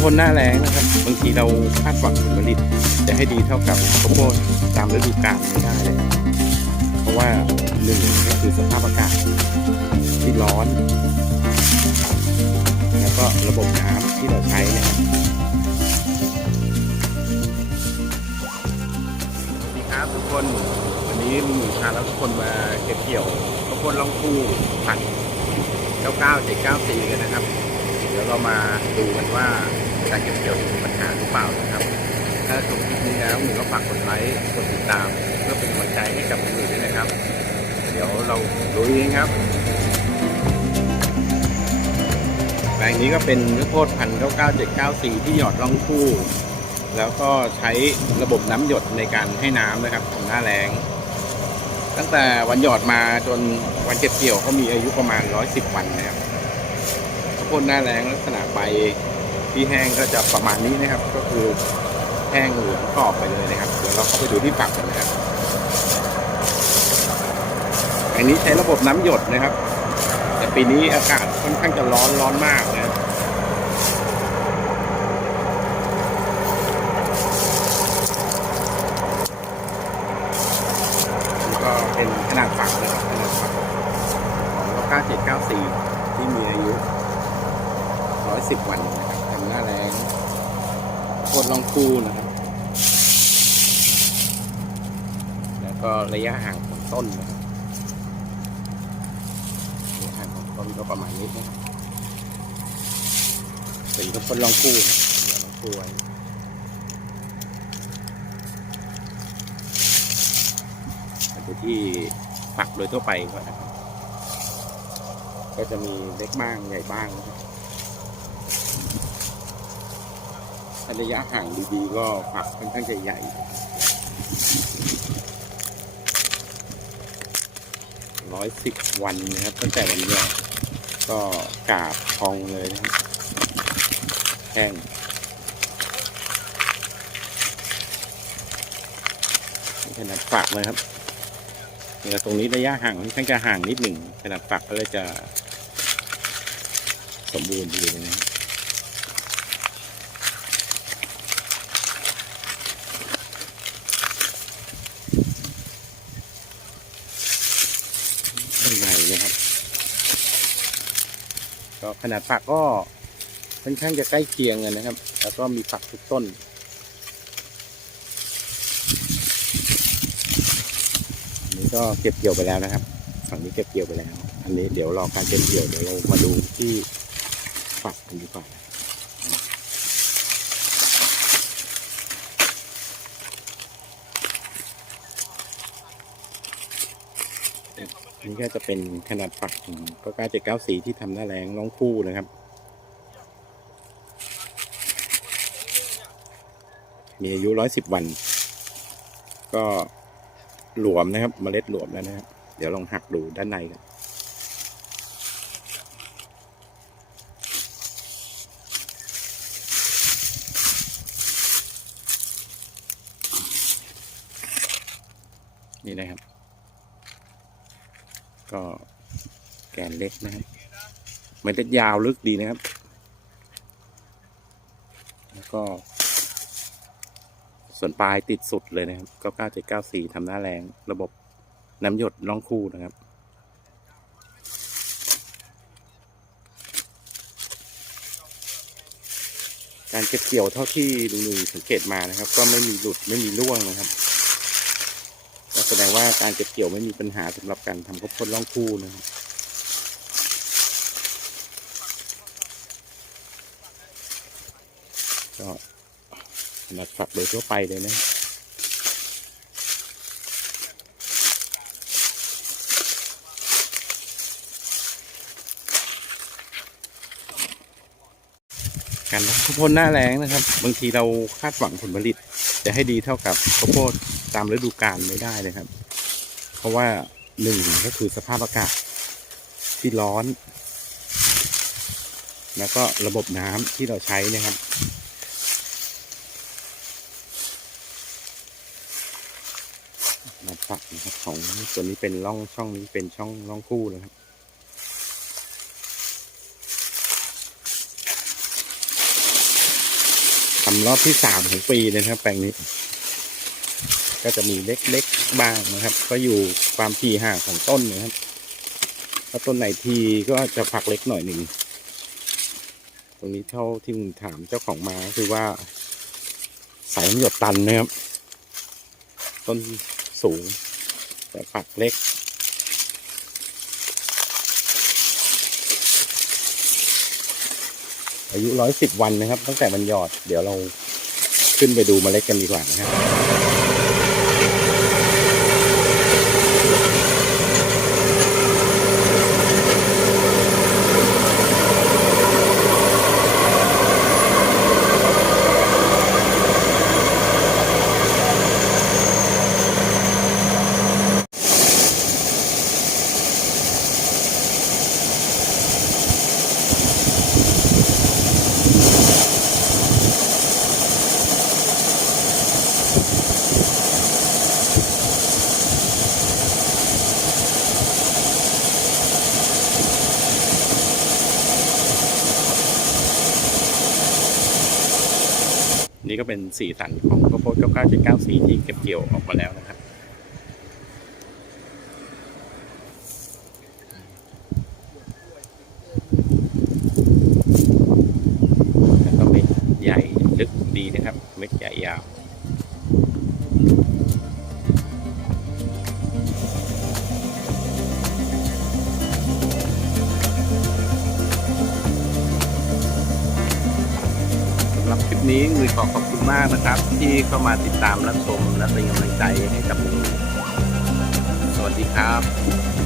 ทนหน้าแล้งนะครับ บางทีเราคาดหวังผลผลิตจะให้ดีเท่ากับข้าวโพดตามฤดูกาลไม่ได้เลย เพราะว่าหนึ่งก็คือสภาพอากาศที่ร้อน แล้วก็ระบบน้ำที่เราใช้นะครับสวัสดีครับทุกคนวันนี้ลุงหนุ่ยพาแล้วทุกคนมาเก็บเกี่ยวข้าวโพดล่องคู่พัน99 794กันนะครับ เดี๋ยวเรามาดูกันว่า การเก็บเกี่ยวมีปัญหาหรือเปล่านะครับ ถ้าชมคลิปนี้แล้วหนูก็ฝากกดไลค์กดติดตาม เพื่อเป็นกำลังใจให้กับลุงหนุ่ยด้วยนะครับ เดี๋ยวเราดูเองครับแปลงนี้ก็เป็นข้าวโพดพัน99 794ที่หยอดล่องคู่ แล้วก็ใช้ระบบน้ำหยดในการให้น้ำนะครับทำหน้าแรงตั้งแต่วันหยอดมาจนวันเก็บเกี่ยวเขามีอายุประมาณ110วันนะครับข้าวโพดหน้าแรงลักษณะใบ ที่แห้งก็จะประมาณนี้นะครับ ก็คือแห้งเหลืองกรอบไปเลยนะครับ เดี๋ยวเราเข้าไปดูที่ฝักกันนะครับอันนี้ใช้ระบบน้ำหยดนะครับ แต่ปีนี้อากาศค่อนข้างจะร้อนร้อนมากนะครับก็เป็นขนาดฝักนะครับขนาดฝักของ9794 ที่มีอายุ 110 วันนะ ครับทำหน้าแรงโคตรลองคูนะครับ แล้วก็ระยะห่างของต้นนะครับระยะห่างของต้นก็ประมาณนี้นะครับสีก็คนลองคูนะเดี๋ยวลองคูไว้ที่ฝักโดยทั่วไปก่อนนะครับ ก็จะมีเล็กบ้างใหญ่บ้างนะครับถ้า ระยะห่างดีๆก็ฝักค่อนข้างจะใหญ่ร้อยสิบวันนะครับ ตั้งแต่วันเนี้ยก็กาบพองเลยนะครับแห้งขนาดฝักเลยครับเนี่ยตรงนี้ระยะห่างค่อนข้างจะห่างนิดหนึ่งขนาดฝักก็เลยจะสมบูรณ์ดีเลยนะครับข้างในนะครับ ก็ขนาดฝักก็ค่อนข้างจะใกล้เคียงกันนะครับ แล้วก็มีฝักทุกต้น อันนี้ก็เก็บเกี่ยวไปแล้วนะครับ ฝั่งนี้เก็บเกี่ยวไปแล้ว อันนี้เดี๋ยวรอการเก็บเกี่ยวเดี๋ยวเรามาดูที่ฝักกันดีกว่า นี่ก็จะเป็นขนาดฝักของก็กล้าเจ็ดเก้าสีที่ทำหน้าแรงร้องคู่นะครับ มีอายุร้อยสิบวัน ก็หลวมนะครับเมล็ดหลวมแล้วนะครับ เดี๋ยวลองหักดูด้านในกันนี่นะครับ ก็แกนเล็กนะครับเมล็ดยาวลึกดีนะครับ แล้วก็ ส่วนปลายติดสุดเลยนะครับก็9794ทำหน้าแรงระบบน้ำหยดล่องคู่นะครับการเก็บเกี่ยวเท่าที่ลุงหนุ่ยสังเกตมานะครับ ก็ไม่มีหลุดไม่มีร่วงนะครับ แสดงว่าการเก็บเกี่ยวไม่มีปัญหาสำหรับการทำข้าวโพดล่องคู่นะครับก็นาดฝักโดยทั่วไปเลยนะการรับข้าวโพดหน้าแรงนะครับ บางทีเราคาดหวังผลผลิต จะให้ดีเท่ากับข้าวโพด ตามฤดูกาลไม่ได้เลยครับ เพราะว่าหนึ่งก็คือสภาพอากาศที่ร้อน แล้วก็ระบบน้ำที่เราใช้นะครับมาฝักนะครับของตัวนี้เป็นร่องช่องนี้เป็นช่องร่องคู่นะครับทำรอบที่สามของปีเลยนะครับแปลงนี้ ก็จะมีเล็กๆบ้างนะครับ ก็อยู่ความทีห่างของต้นนะครับ ถ้าต้นไหนทีก็จะฝักเล็กหน่อยหนึ่งตรงนี้เท่าที่ผมถามเจ้าของมาคือว่า สายน้ำหยดตันนะครับ ต้นสูง แต่ฝักเล็กอายุร้อยสิบวันนะครับ ตั้งแต่มันหยอด เดี๋ยวเราขึ้นไปดูเมล็ดกันดีกว่านะครับ ก็เป็นสีสันของข้าวโพด9974ที่เก็บเกี่ยวออกมาแล้วนะครับ แล้วก็เม็ดใหญ่ลึกดีนะครับ เม็ดใหญ่ยาว รับคลิปนี้มือขอขอบคุณมากนะครับ ที่เข้ามาติดตามรับชมและเป็นกำลังใจให้กับลุงสวัสดีครับ